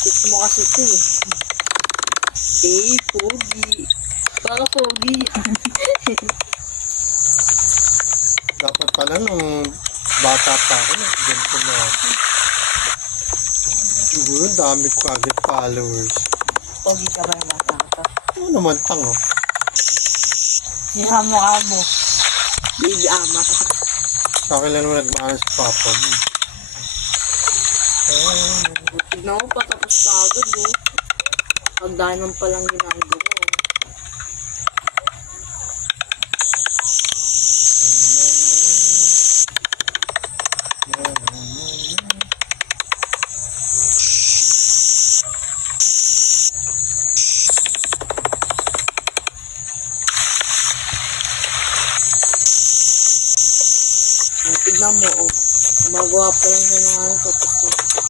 Cute mo kasi ito eh. Eh, pogi. Baka pogi. Dapat pala nung bata pa ako, ganito na ako. Siguro, dami ko agad followers. Pogi ka ba yung bata ka? Ano naman tango? Sira mo ka mo. Baby ama. Sa akin lang naman nagmahal sa papa mo. Tignan mo, patapos ka agad oh. Pagdanan pa lang ginagawa. Tignan mo, oh. Gumagawa pa lang